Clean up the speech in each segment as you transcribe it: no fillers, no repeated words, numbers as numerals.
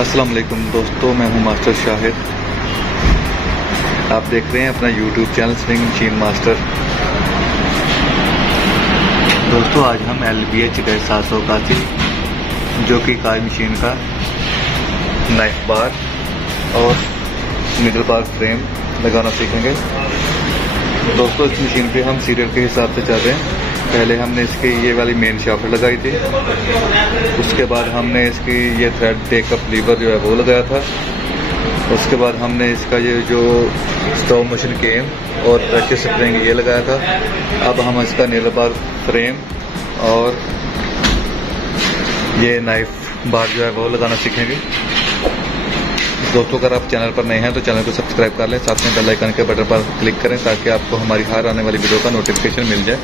अस्सलाम वालेकुम दोस्तों, मैं हूं मास्टर शाहिद। आप देख रहे हैं अपना YouTube channel swing machine master. दोस्तों आज हम LBH 781 जो कि कार मशीन का नाइफ बार और मिडल बार फ्रेम लगाना सीखेंगे। दोस्तों इस मशीन पे हम सीरियल के हिसाब से चल रहे हैं। पहले हमने इसकी ये वाली मेन शाफ्ट लगाई थी, उसके बाद हमने इसकी ये थ्रेड टेकअप लीवर जो है वो लगाया था। उसके बाद हमने इसका ये जो स्टॉप मोशन केम और प्रेशर स्प्रिंग ये लगाया था। अब हम इसका नीडल बार फ्रेम और ये नाइफ बार जो है वो लगाना सीखेंगे। दोस्तों अगर आप चैनल पर नए हैं तो चैनल को सब्सक्राइब कर लें, साथ में बेल आइकन के बटन पर क्लिक करें ताकि आपको हमारी हर आने वाली वीडियो का नोटिफिकेशन मिल जाए।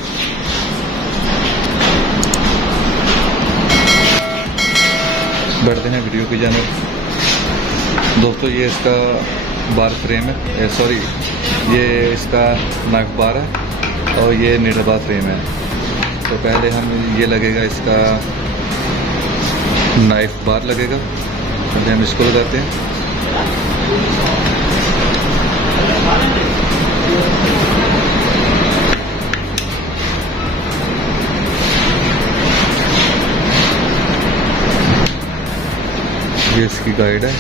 बढ़ते हैं वीडियो की जानब। दोस्तों ये इसका बार फ्रेम है, सॉरी ये इसका नाइफ बार है और ये नीडल बार फ्रेम है। तो पहले हम ये लगेगा, इसका नाइफ बार लगेगा। पहले हम इसको लगाते हैं। ये इसकी गाइड है।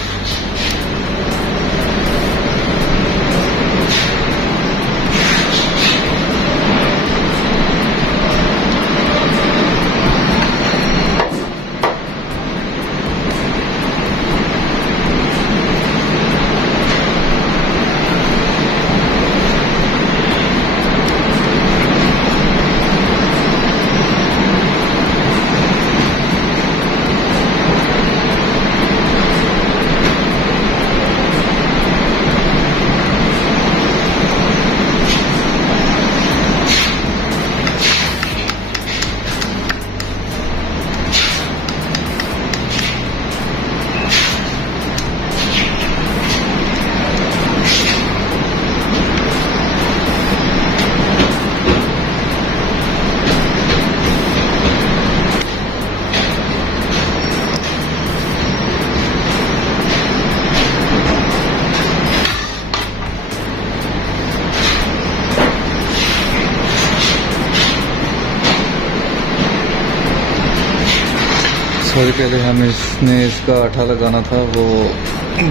सॉरी पहले हम इसका आठा लगाना था, वो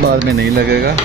बाद में नहीं लगेगा।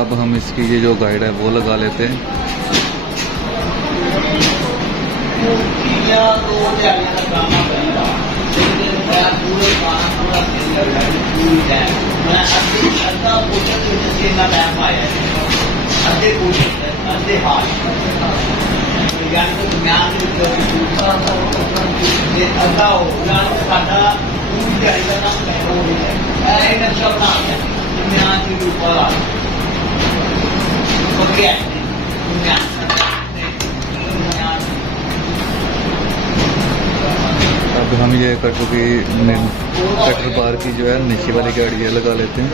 अब हम इसकी ये जो गाइड है वो लगा लेते हैं। अब हम ये कटर बार की जो है नीचे वाली गाड़ी ये लगा लेते हैं।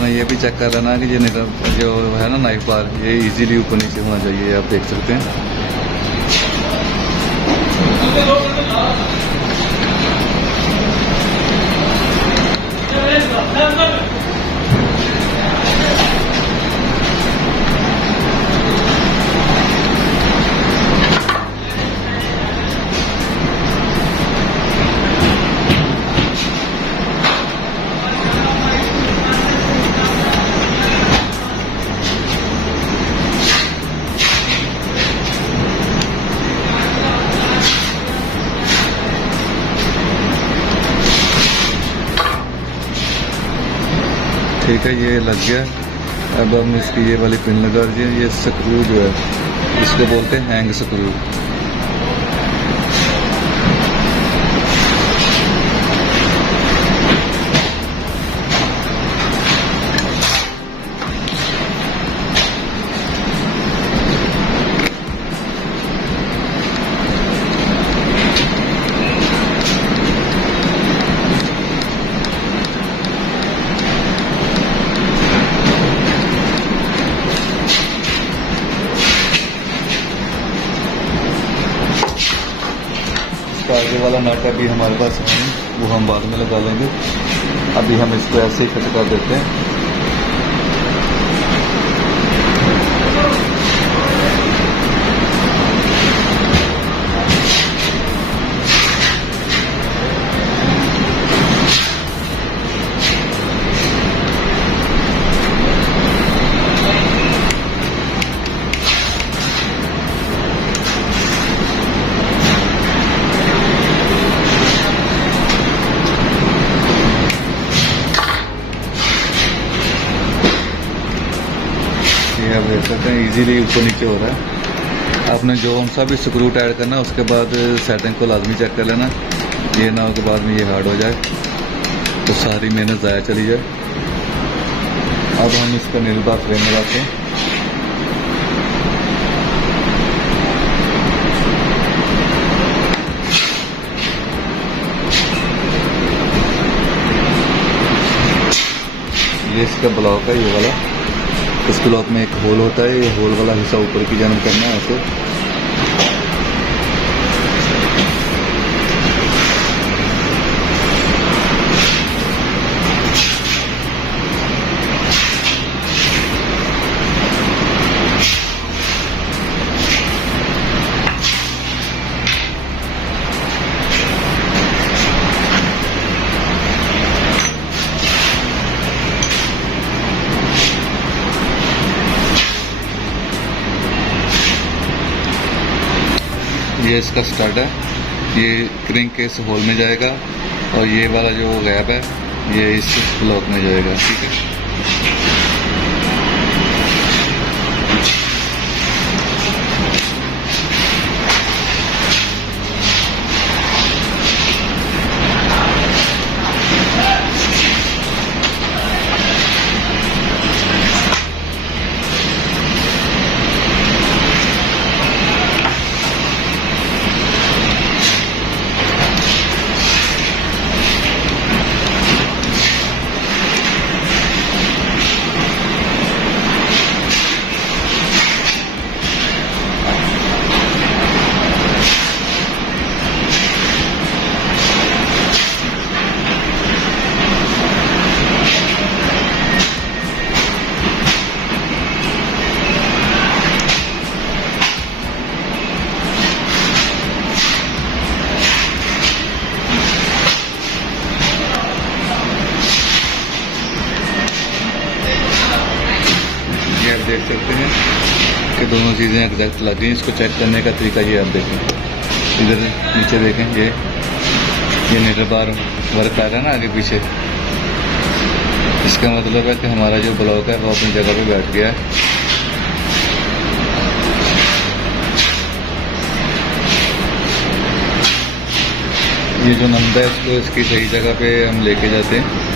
मैं ये भी चेक कर लेना कि जो है ना नाइफ बार, ये इजीली ऊपर नीचे होना चाहिए। आप देख सकते हैं। ठीक है, ये लग गया। अब हम इसकी ये वाली पिन लगा दीजिए। ये स्क्रू जो है इसको बोलते हैं हैंग स्क्रू। आगे वाला नट अभी हमारे पास है, वो हम बाद में लगा लेंगे। अभी हम इसको ऐसे ही फिट कर देते हैं। ये आप देख सकते हैं इजीली ऊपर नीचे हो रहा है। आपने जो सा भी स्क्रू टाइट करना है उसके बाद सेटिंग को लाजमी चेक कर लेना। ये ना हो के बाद में ये हार्ड हो जाए तो सारी मेहनत ज़ाया चली जाए। अब हम इसका नील बार फ्रेम लगाते हैं। ये इसका ब्लॉक है, ये वाला। इस ब्लॉक में एक होल होता है, ये होल वाला हिस्सा ऊपर की जानब करना है ऐसे। ये इसका स्टड है, ये क्रिंक के इस होल में जाएगा और ये वाला जो गैप है ये इस ब्लॉक में जाएगा। ठीक है, ये आप देख सकते हैं कि दोनों चीज़ें एग्जैक्ट लग गई। इसको चेक करने का तरीका ये आप देखें, इधर नीचे देखें, ये नीडल बार वर्क आ रहा है ना आगे पीछे। इसका मतलब है कि हमारा जो ब्लॉक है वो अपनी जगह पे बैठ गया है। ये जो नंबर है इसको इसकी सही जगह पे हम लेके जाते हैं।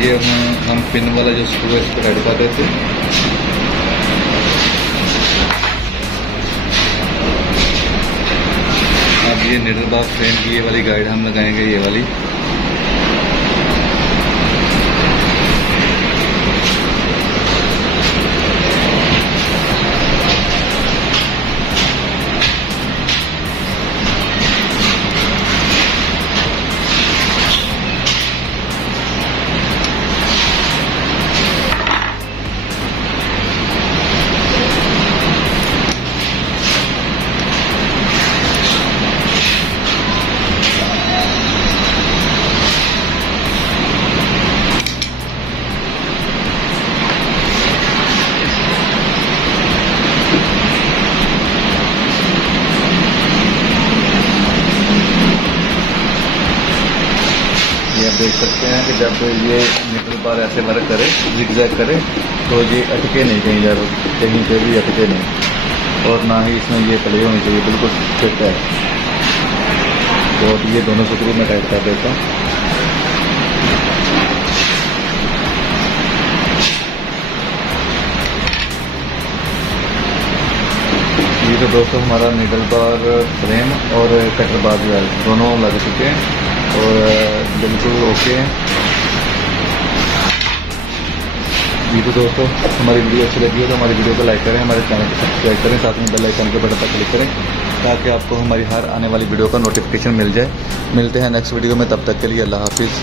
ये हम पिन वाला जो स्क्रू है इस पर टाइट कर देते। अब ये निडल बार फ्रेम की ये वाली गाइड हम लगाएंगे, ये वाली। देख सकते हैं कि जब ये निकल बार ऐसे वर्क करे, जिगजैग करे, तो ये अटके नहीं कहीं ज़्यादा, कहीं पे भी अटके नहीं। और ना ही इसमें ये प्ले होनी चाहिए, बिल्कुल फिट है। तो ये दोनों स्क्रू में टाइट कर देता हूँ। ये तो दोस्तों हमारा निडल बार फ्रेम और कटर बार जो है दोनों लग चुके हैं और बिल्कुल ओके हैं। ये तो दोस्तों हमारी वीडियो अच्छी लगी है तो हमारी वीडियो को लाइक करें, हमारे चैनल को सब्सक्राइब करें, साथ में बेल आइकन के बटन पर क्लिक करें ताकि आपको हमारी हर आने वाली वीडियो का नोटिफिकेशन मिल जाए। मिलते हैं नेक्स्ट वीडियो में, तब तक के लिए अल्लाह हाफिज़।